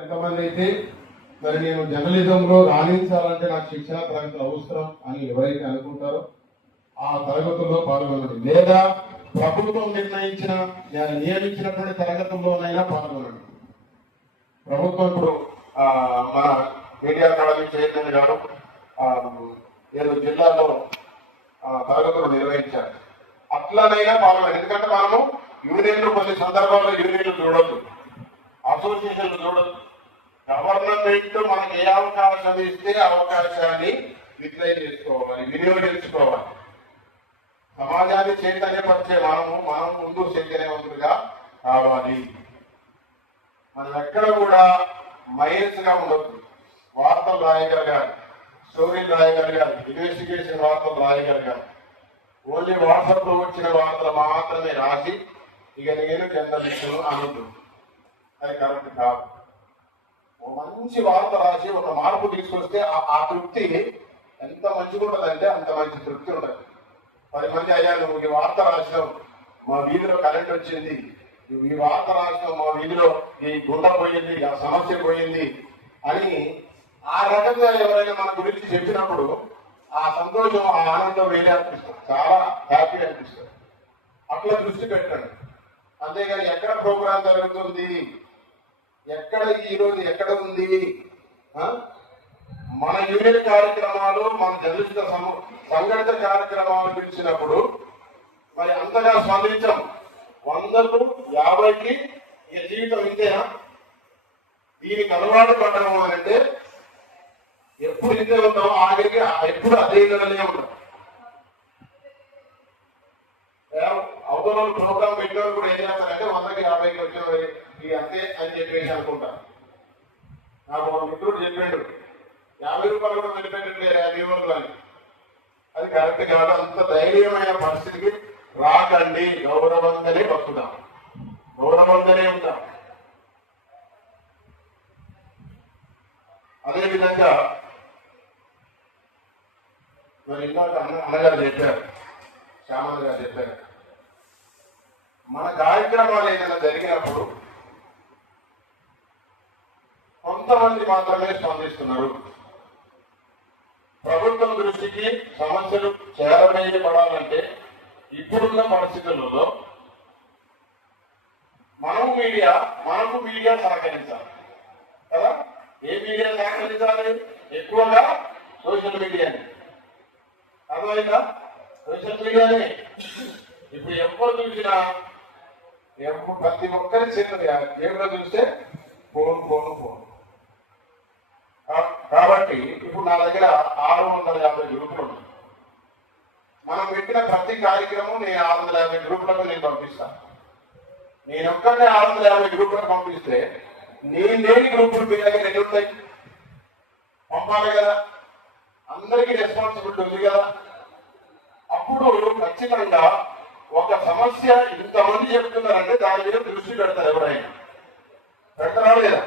ఎంతమంది అయితే మరి నేను జర్నలిజంలో రాణించాలంటే నాకు శిక్షణ తరగతులు అవసరం అని ఎవరైతే అనుకుంటారో ఆ తరగతుల్లో పాల్గొనండి, లేదా ప్రభుత్వం నియమించినటువంటి తరగతుల్లోనైనా పాల్గొనండి. ప్రభుత్వం ఇప్పుడు మన మీడియా అకాడమీ చైర్మన్ గారు 7 జిల్లాల్లో తరగతులు నిర్వహించారు. అట్లనైనా పాల్గొనండి. ఎందుకంటే మనము యూనియన్లు కొన్ని సందర్భాల్లో యూనియన్లు చూడొద్దు, అసోసియేషన్లు చూడొద్దు. గవర్నమెంట్ మనకి ఏ అవకాశం ఇస్తే అవకాశాన్ని విక్రయం చేసుకోవాలి, వినియోగించుకోవాలి. సమాజాన్ని చైతన్యపరిచే మనం ముందు చైతన్యవంతులుగా కావాలి. మనం ఎక్కడ కూడా మైనస్గా ఉండొద్దు. వార్తలు రాయగలగాలి, స్టోరీలు రాయగలగాలి, ఇన్వెస్టిగేషన్ వార్తలు రాయగలగాలి. ఓన్లీ వాట్సాప్ లో వచ్చిన వార్తలు మాత్రమే రాసి ఇక నేను జర్నలిస్టులు అనొద్దు, అది కరెక్ట్ కాదు. మంచి వార్త రాసి ఒక మార్పు తీసుకొస్తే ఆ తృప్తి ఎంత మంచిగా ఉంటుందంటే అంత మంచి తృప్తి ఉండదు. 10 మంది అయ్యా నువ్వు ఈ వార్త రాసినావు, మా వీధిలో కరెంట్ వచ్చింది, నువ్వు ఈ వార్త రాసినావు, మా వీధిలో ఈ గుండ పోయింది, ఆ సమస్య పోయింది అని ఆ రకంగా ఎవరైనా మన గురించి చెప్పినప్పుడు ఆ సంతోషం, ఆ ఆనందం వేరే అనిపిస్తుంది, చాలా హ్యాపీ అనిపిస్తుంది. అట్లా దృష్టి పెట్టండి. అంతేగాని ఎక్కడ ప్రోగ్రాం జరుగుతుంది, ఎక్కడ ఈరోజు ఎక్కడ ఉంది, మన యూనియన్ కార్యక్రమాలు, మన జర్నలిస్ట్ సంఘటిత కార్యక్రమాలు పిలిచినప్పుడు మరి అంతగా స్పందించాం. 100కు 50కి ఈ జీవితం ఇంతేనా? దీనికి అలవాటు పడడం అంటే ఎప్పుడు ఇంతే ఉంటామో ఆఖరికి ఎప్పుడు అదే విధంగానే ఉంటాం. అవతల ప్రోగ్రామ్ పెట్టినప్పుడు కూడా ఏం చేస్తారంటే 100కి 50కి వచ్చిన ఈ అంతే అని చెప్పేసి అనుకుంటారు. నాకు ఒక మిత్రుడు చెప్పాడు, 50 రూపాయలు కూడా వెళ్ళిపోయినట్లే 50 రోజులు అని. అది కరెక్ట్ కాదు. అంత ధైర్యమైన పరిస్థితికి రాకండి. గౌరవంగానే బతుకుతాం, గౌరవంగానే ఉంటాం. అదేవిధంగా మరి ఇందాక అన్నగారు చెప్పారు, శ్యామల గారు చెప్పారు, మన కార్యక్రమాలు ఏదైనా జరిగినప్పుడు కొంతమంది మాత్రమే స్పందిస్తున్నారు. ప్రభుత్వం దృష్టికి సమస్యలు చేరవేయబడాలంటే ఇప్పుడున్న పరిస్థితులలో మనకు మీడియా సహకరించాలి కదా. ఏ మీడియా సహకరించాలి? ఎక్కువగా సోషల్ మీడియాని. అర్థమైందా? సోషల్ మీడియానే. ఇప్పుడు ఎప్పుడు చూసినా ప్రతి ఒక్కరి జేబులో చూస్తే ఫోన్. కాబట్టి ఇప్పుడు నా దగ్గర 650 గ్రూపులు ఉన్నాయి. మనం పెట్టిన ప్రతి కార్యక్రమం నేను 650 గ్రూపులకు నేను పంపిస్తాను. నేను ఒక్కనే 650 గ్రూపులకు పంపిస్తే నేను లేని గ్రూపులు మీ దగ్గర ఎన్ని ఉంటాయి? పంపాలి కదా, అందరికీ రెస్పాన్సిబిలిటీ ఉంది కదా. అప్పుడు ఖచ్చితంగా ఒక సమస్య ఇంతమంది చెప్తున్నారంటే దాని మీద దృష్టి పెడతారు. ఎవరైనా పెడతారా లేదా?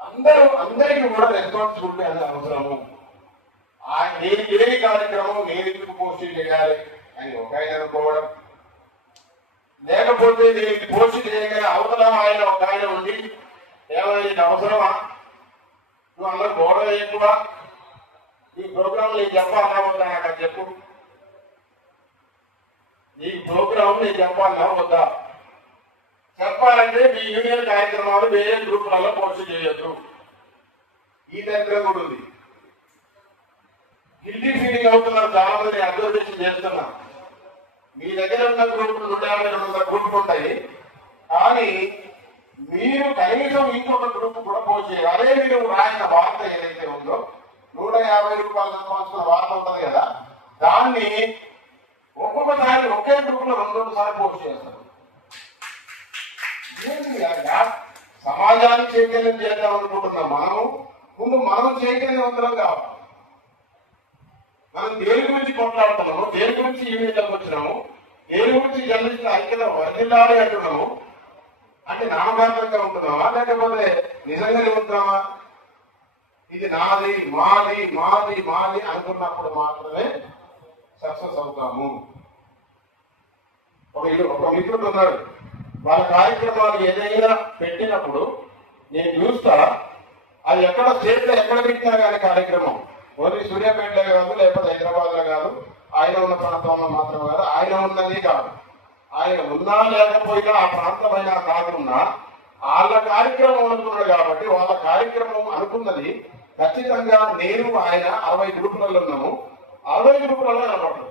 అందరికీ కూడా రెస్పాన్సిబిలిటీ అనే అవసరము. నేను లేని కార్యక్రమం నేను ఎందుకు పోస్ట్ చేయాలి అని ఒక ఆయన అనుకోవడం, లేకపోతే నేను పోస్ట్ చేయగానే అవతల ఆయన ఒక ఆయన ఉండి ఏమైనా అవసరమా, నువ్వు అందరూ గౌరవం ఎక్కువ, ఈ ప్రోగ్రాం నేను చెప్పాలన్నా వద్దా, నాకు చెప్పు, ఈ ప్రోగ్రాం నేను చెప్పాలన్నా వద్దా? చెప్పాలంటే మీ యూనియన్ కార్యక్రమాలు వేరే గ్రూపులలో పోస్ట్ చేయొద్దు. ఈ దగ్గర కూడా ఉంది. గిల్టీ ఫీలింగ్ అవుతున్నారు చాలా మంది. అబ్జర్వేషన్ చేస్తున్నా, మీ దగ్గర ఉన్న గ్రూపులు 150-200 గ్రూపులు ఉంటాయి, కానీ మీరు కనీసం ఇంకొక గ్రూప్ కూడా పోస్ట్ చేయాలి. అదే మీరు రాసిన వార్త ఏదైతే ఉందో 150 రూపాయలు సంపాదించిన వార్త ఉంటుంది కదా, దాన్ని ఒక్కొక్కసారి ఒకే గ్రూప్ లో 2 సార్లు పోస్ట్ చేస్తారు. సమాజాన్ని చైతన్యం చేద్దాం అనుకుంటున్నాం. ముందు మనం చైతన్యవంతులం కావాలి. మనం దేని గురించి కొట్లాడుతున్నాము, దేని గురించి యూనియన్లకు వచ్చినాము, దేని గురించి జర్నలిస్టుల ఐక్యత వర్ధిల్లాలి అంటున్నాము అంటే నామకార్థంగా ఉంటున్నామా, లేకపోతే నిజంగానే ఉంటున్నామా? ఇది నాది మాది మాది మాది అనుకున్నప్పుడు మాత్రమే సక్సెస్ అవుతాము. ఒక మిత్రుడు ఉన్నాడు, వాళ్ళ కార్యక్రమాలు ఏదైనా పెట్టినప్పుడు నేను చూస్తా అది ఎక్కడ స్టేట్ లో ఎక్కడ పెట్టినా కానీ కార్యక్రమం ఓన్లీ సూర్యాపేటలో కాదు, లేకపోతే హైదరాబాద్ లో కాదు, ఆయన ఉన్న ప్రాంతంలో మాత్రమే కాదు, ఆయన ఉన్నది కాదు, ఆయన ఉన్నా లేకపోయినా ఆ ప్రాంతమైనా కాకుండా వాళ్ళ కార్యక్రమం అనుకున్నాడు కాబట్టి వాళ్ళ కార్యక్రమం అనుకున్నది ఖచ్చితంగా నేను ఆయన 60 గ్రూపులలో ఉన్నాము, 60 గ్రూపులలో కనపడుతుంది.